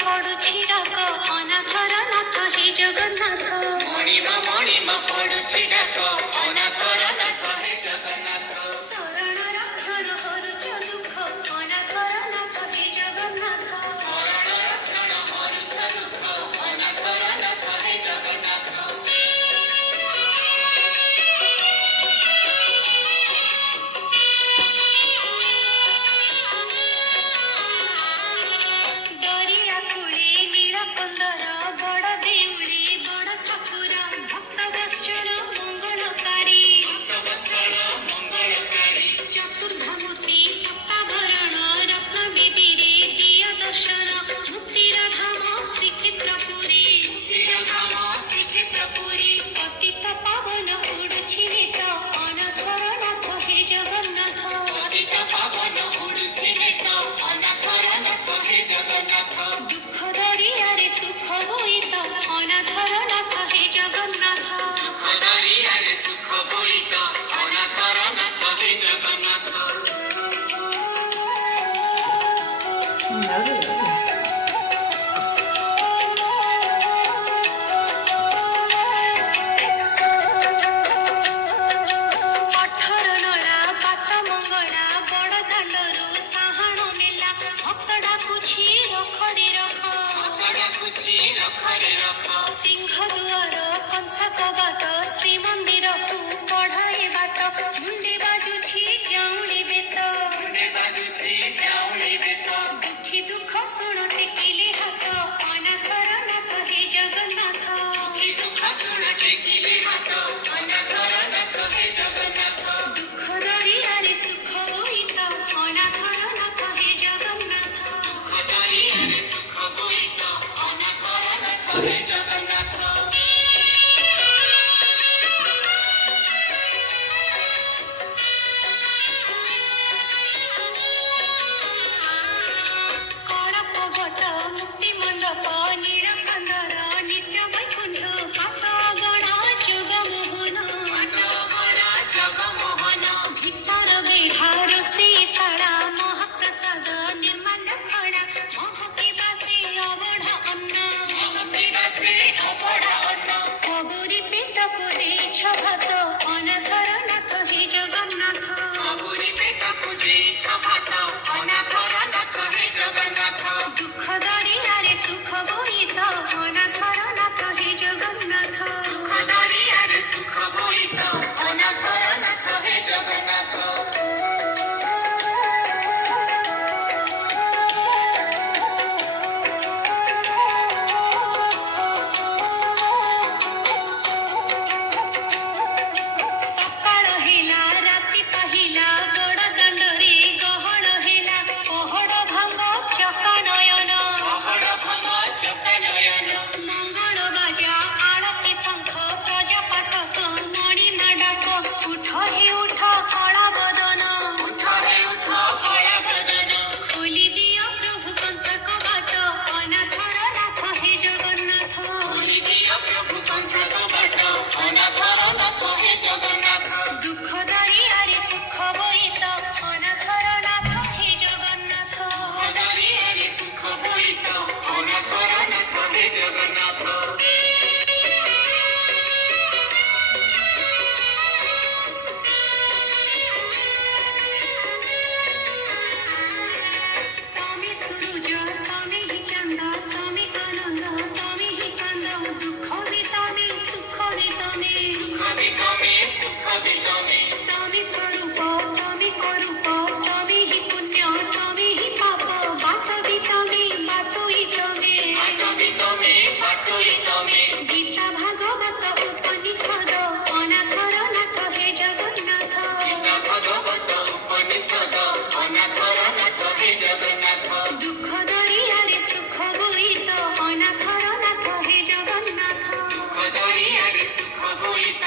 ପଡୁଛି ରାଗ ଅନାଥର ନାଥ ହେ ଜଗନ୍ନାଥ। ମଣିମା ମଣିମା ପଡୁଛି ଡାକ ଅନାଥର ନାଥ ହେ ଜଗନ୍ନାଥ। ଶରଣ ରକ୍ଷଣ ହରୁଛ ଦୁଃଖ ଅନାଥର ନାଥ ହେ ଜଗନ୍ନାଥ। ଶରଣ ରକ୍ଷଣ ହରୁଛ ଦୁଃଖ ଅନାଥର ନାଥ ହେ ଜଗନ୍ନାଥ। ଦରିଆ କୂଳେ ନୀଳକଣ୍ଡର ବଡ଼ ଦେଉଳି ବଡ଼ ଠାକୁର ଭକ୍ତ ବତ୍ସଳ ମଙ୍ଗଳକାରୀ। ଭକ୍ତବତ୍ସଳ ମଙ୍ଗଳକାରୀ। ଚତୁର୍ଦ୍ଧାମୂର୍ତ୍ତି ସପ୍ତାଭରଣ ରତ୍ନ ବିଧିରେ ଦିଅ ଦର୍ଶନ ମୁକ୍ତିର ଧାମ ଶ୍ରୀକ୍ଷେତ୍ରପୁରୀ। ଧାମ ଶ୍ରୀକ୍ଷେତ୍ରପୁରୀ। ପତିତ ପାବନ ଉଡୁଛି ଗୀତ ଅନାଥର ନାଥ ହେ ଜଗନ୍ନାଥ। ପତିତ ପାବନ ଉଡୁଛି ନେତ ଅନାଥର ନାଥ ହେ ଜଗନ୍ନାଥ। ଦୁଃଖ ଦରିଆରେ ସୁଖ ବୋଇତ ଅନାଥର ନାଥ ହେ ଜଗନ୍ନାଥ। ଦୁଃଖ ଦରିଆରେ ସୁଖ ବୋଇତ ଅନାଥର ନାଥ ହେ ଜଗନ୍ନାଥ। ଅଠର ନଳା ବାଟ ମଙ୍ଗଳା ବଡ଼ ଦାଣ୍ଡରୁ ସାହାଣ ନେଲା ଭକ୍ତ ଡାକୁଛି ରଖରେ ରଖ। ଡାକୁଛି ରଖରେ ରଖ। ସିଂହ ଦୁଆର କଂସ କବାଟ ଶ୍ରୀମନ୍ଦିରକୁ ବଢ଼ାଏ ବାଟ ମୁଣ୍ଡେ ବାଜୁଛି ଜାଉଁଳି ବେତ। ମୁଣ୍ଡେ ବାଜୁଛି ଜାଉଳି ବେତ। ଦୁଃଖୀ ଦୁଃଖ ଶୁଣ ଟେକିଲେ ହାତ ଅନାଥର ନାଥ ହେ ଜଗନ୍ନାଥ। କି ଦୁଃଖ ଶୁଣ ଟେକିଲେ ହାତ ଅନାଥର ନାଥ ହେ ଜଗନ୍ନାଥ। ଦୁଃଖ ଦରିଆରେ ସୁଖ ବୋଇତ ଅନାଥର ନାଥ ହେ ଜଗନ୍ନାଥ। ଦୁଃଖ ଦରିଆରେ ସୁଖ ବୋଇତ ଅନାଥର ନାଥ ହେ ଜଗନ୍ନାଥ। କଳପ ବଟ ମୁକ୍ତି ମଣ୍ଡପ ନୀଳକଣ୍ଡର ନିତ୍ୟ ବୈକୁଣ୍ଠ ପାଟଗଣ ଜଗମୋହନ। ପାଟଗଣ ଜଗମୋହନ। ଭିତର ବେଢ଼ା ରୋଷେଇଶାଳା ମହାପ୍ରସାଦ ନିର୍ମାଲ୍ୟ ଖଳା ମହକି ବାସେ ଅବଢ଼ା ଅନ୍ନ। ମହକି ବାସେ ଅବଢ଼ା ଅନ୍ନ। ସବୁରି ପେଟକୁ ଦେଇଛ ଭାତ ଅନାଥର ନାଥ ହେ ଜଗନ୍ନାଥ। ସବୁରି ପେଟକୁ ଦେଇଛ ଭାତ ଅନାଥର ନାଥ ହେ ଜଗନ୍ନାଥ। ଦୁଃଖ ଦରିଆରେ ସୁଖ ବୋଇତ ଅନାଥର ନାଥ ହେ ଜଗନ୍ନାଥ। ଦୁଃଖ ଦରିଆରେ ସୁଖ ବୋଇତ ଅନାଥର ନାଥ ହେ ଜଗନ୍ନାଥ। ସକାଳ ହେଲା ରାତି ପାହିଲା ବଡ଼ ଦାଣ୍ଡରେ ଗହଳ ହେଲା ପହଡ଼ ଭାଙ୍ଗ ଚକା ନୟନ। ପହଡ଼ ଭଙ୍ଗ ଚକା ନୟନ। ମଙ୍ଗଳ ବାଜା ଆଳତି ଶଙ୍ଖ ପ୍ରଜାପାଠକ ମଣିମା ଡାକ ଉଠ ହେ ଉଠ କଳା ବଦନ। ଉଠ ହେ ଉଠ କଳା ବଦନ। ଖୋଲି ଦିଅ ପ୍ରଭୁ କଂସ କବାଟ ଅନାଥର ନାଥ ହେ ଜଗନ୍ନାଥ। ଖୋଲି ଦିଅ ପ୍ରଭୁ କଂସ କବାଟ ଅନାଥର ନାଥ ହେ ଜଗନ୍ନାଥ। ଦୁଃଖ ଦରିଆରେ ସୁଖ ବୋଇତ ଅନାଥର ନାଥ ହେ ଜଗନ୍ନାଥ। ଦୁଃଖ ଦରିଆରେ ସୁଖ ବୋଇତ ଅନାଥର ନାଥ ହେ ଜଗନ୍ନାଥ। ତମେ ସୂରୁଜ ତମେ ହି ଚନ୍ଦ୍ର ତମେ ଆନନ୍ଦ ତମେ ହି କାନ୍ଦ ଦୁଃଖ ବି ତମେ ସୁଖ ବି ତମେ। ସୁଖ ବି ତମେ ସୁଖ ବି ତମେ। ତମେ ସ୍ୱରୂପ ତମେ ଅରୂପ ତମେ ହି ପୁଣ୍ୟ ତମେ ହି ପାପ ବାଟ ବି ତମେ ବାଟୋଇ ତମେ। ବାଟ ବି ତମେ ବାଟୋଇ ତମେ। ଗୀତା ଭାଗବତ ଉପନିଷଦ ଅନାଥର ନାଥ ହେ ଜଗନ୍ନାଥ। ଗୀତା ଭାଗବତ ଉପନିଷଦ ଅନାଥର ନାଥ ହେ ଜଗନ୍ନାଥ। ଦୁଃଖ ଦରିଆରେ ସୁଖ ବୋଇତ ଅନାଥର ନାଥ ହେ ଜଗନ୍ନାଥ। ଦୁଃଖ ଦରିଆରେ ସୁଖ ବୋଇତ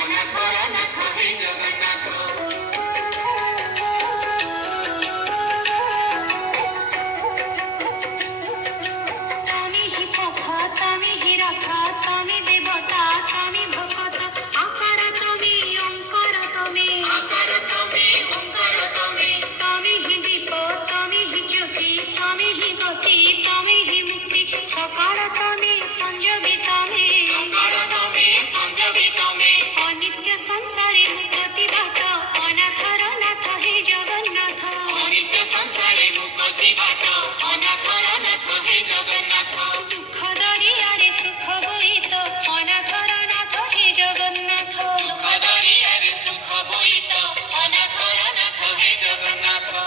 ଅନାଥର ନାଥ ହେ ଜଗନ୍ନାଥ। ତମେ ହି ପପ ସଂସାରେ ମୁକ୍ତି ବାଟ ଅନାଥର ନାଥ ହେ ଜଗନ୍ନାଥ ଦୁଃଖ ଦରିଆରେ ସୁଖ ବୋଇତ ଅନାଥର ନାଥ ହେ ଜଗନ୍ନାଥ ଦୁଃଖ ଦରିଆରେ ସୁଖ ବୋଇତ ଅନାଥର ନାଥ ହେ ଜଗନ୍ନାଥ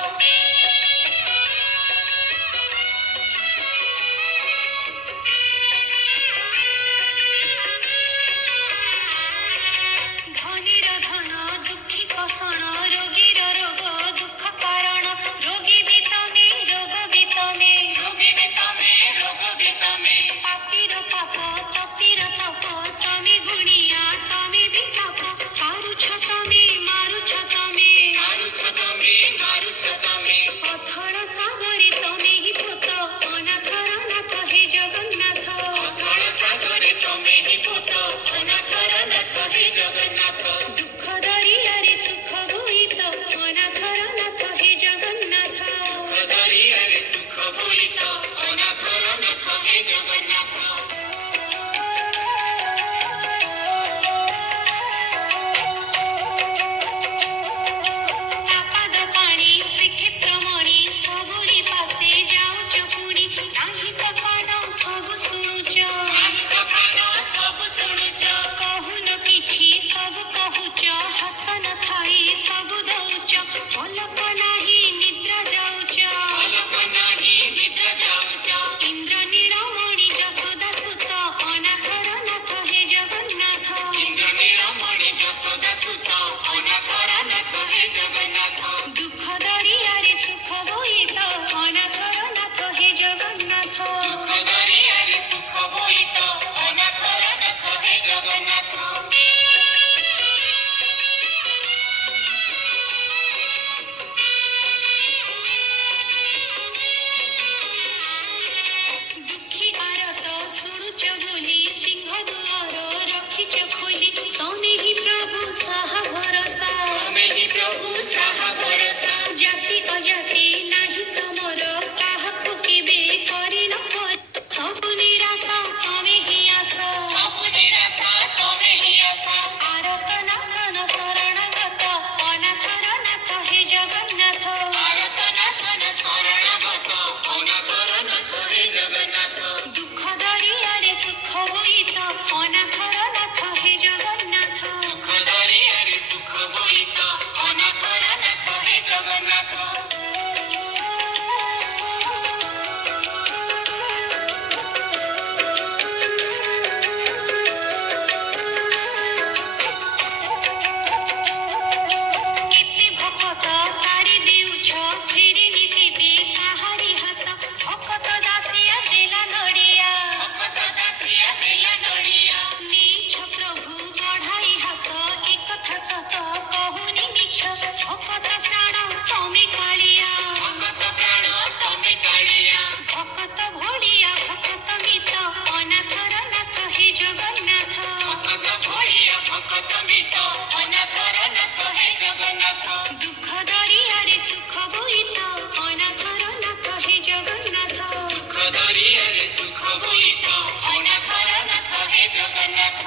ଧନୀର ଧନ ଦୁଃଖୀ କଷଣ ରୋଗୀର ରୋଗ ଦୁଃଖ କାରଣ ରୋଗୀ ବି ତମେ ରୋଗ ବି ତମେ ରୋଗୀ ବି ତମେ ରୋଗ ବି ତମେ ପାପୀର ପାପ ତପୀର ତପ ତମେ ଗୁଣିଆ ତମେ ବି ସାପ ପାରୁଛ ତମେ ମାରୁଛ ତମେ ମାରୁଛ ତମେ ମାରୁଛ ତମେ ଅଥଳ ସାଗରେ ତମେ ହିଁ ପୋତ ଅନାଥର ନାଥ ହେ ଜଗନ୍ନାଥ ଅଥଳ ସାଗରେ ତମେ ହିଁ ପୋତ ଅନାଥର ନାଥ ହେ ଜଗନ୍ନାଥ ଦୁଃଖ ଦରିଆରେ ସୁଖ ବୋଇତ ଅନାଥର ନାଥ ହେ ଜଗନ୍ନାଥ ଦୁଃଖ ଦରିଆରେ ସୁଖ ବୋଇତ ଅନାଥର ନାଥ ହେ ଜଗନ୍ନାଥ ଆପାଦ ପାଣି ଶ୍ରୀକ୍ଷେତ୍ର ମଣି ସବୁରି ପାଶେ ଯାଉଛ ପୁଣି ନାହିଁ ତ କାନ ସବୁ ଶୁଣୁଛ ନାହିଁ ତ କାନ ସବୁ ଶୁଣୁଛ କହୁନ କିଛି ସବୁ କହୁଛ ହାତ ନ ଥାଇ ସବୁ ଦଉଛ ପଲକ ନାହିଁ ନିଦ୍ରା ଯାଉଛ ପଲକ ନାହିଁ ନିଦ୍ରା ଯାଉଛ ଇନ୍ଦ୍ର ନୀଳମଣି ଯଶୋଦା ସୁତ ଅନାଥର ନାଥ ହେ ଜଗନ୍ନାଥ ଇନ୍ଦ୍ର ନୀଳମଣି ଯଶୋଦା ସୁତ ଅନାଥର ନାଥ ହେ ଜଗନ୍ନାଥ ଦୁଃଖ ଦରିଆରେ ସୁଖ ବୋଇତ ଅନାଥର ନାଥ ହେ ଜଗନ୍ନାଥ ଦୁଃଖ ଦରିଆରେ ସୁଖ ବୋଇତ ଅନାଥର ନାଥ ହେ ଜଗନ୍ନାଥ ଦୁଃଖୀ ଆରତ ଶୁଣୁଛ ବୋଲି ସିଂହ ଦୁଆର ରଖିଛ ଖୋଲି ତମେ ହିଁ ପ୍ରଭୁ ସାହା ଭରସା ତମେ ହିଁ ପ୍ରଭୁ ସାହା ଭରସା ଜାତି ଅଜାତି ନାହିଁ ତମର କାହାକୁ କେବେ କରିନ ପରି ସବୁ ନିରାଶା ତମେ ହିଁ ଆଶା ସବୁ ନିରାଶା ତମେ ହିଁ ଆଶା ଆରତ ନାଶନ ଶରଣାଗତ ଅନାଥର ନାଥ ହେ ଜଗନ୍ନାଥ ଭାରତ ନାଶନ ଶରଣାଗତ ଅନାଥର ନାଥ ହେ ଜଗନ୍ନାଥ ଦୁଃଖ ଦରିଆରେ ସୁଖ ବୋଇତ ଅନାଥର ନାଥ ହେ ଜଗନ୍ନାଥ ଦୁଃଖ ଦରିଆରେ ସୁଖ ବୋଇତ ଅନାଥର ନାଥ ହେ ଜଗନ୍ନାଥ କେତେ ଭକତ ତାରି ଦେଉଛ ଫେରିନି କେବେ କାହାରି ହାତ ଭକତ ଦାସିଆ ଦେଲା ନଡ଼ିଆ ଭକତ ଦାସିଆ ଦେଲା ନଡ଼ିଆ ନେଇଛ ପ୍ରଭୁ ବଢ଼ାଇ ହାତ ଏକଥା ସତ କହୁନି ମିଛ ଭକତ ପ୍ରାଣ ତମେ କାଳିଆ ଭକତ ପ୍ରାଣ ତମେ କାଳିଆ ଭକତ ଭଳିଆ ଭକତ ମିତ ଅନାଥର ନାଥ ହେ ଜଗନ୍ନାଥ ଭକତ ଭଳିଆ ଭକତ ମିତ ଅନାଥର ନାଥ ହେ ଜଗନ୍ନାଥ ଦୁଃଖ ଦରିଆରେ ସୁଖ ବୋଇତ ଅନାଥର ନାଥ ହେ ଜଗନ୍ନାଥ ଦୁଃଖ ଦରିଆରେ ସୁଖ ବୋଇତ ଅନାଥର ନାଥ ହେ ଜଗନ୍ନାଥ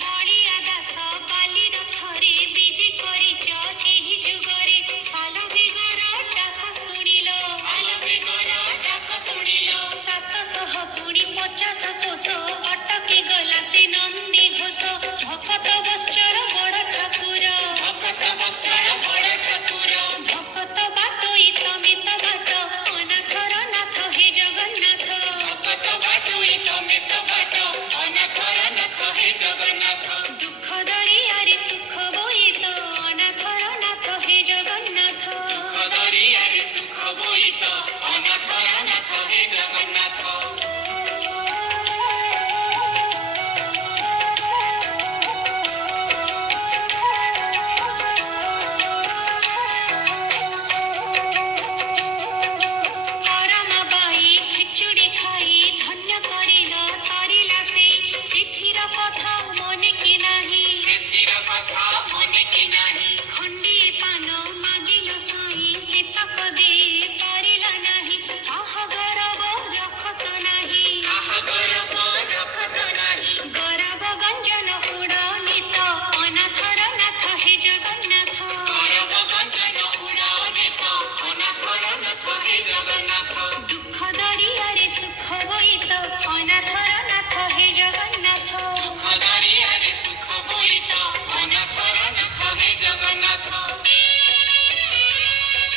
ବଳିଆ ଦାସ ବାଲିର ଥରେ ବିଜେ କରିଛ ଏହି ଯୁଗରେ ସାଲ ବିଗର ଡାକ ଶୁଣିଲ ସାଲ ବେଗର ଡାକ ଶୁଣିଲ 700 ପୁଣି 50 କୋଶ ଅଟକି ଗଲା ସେ ନନ୍ଦୀ ଘୋଷ ଭକତ ବସ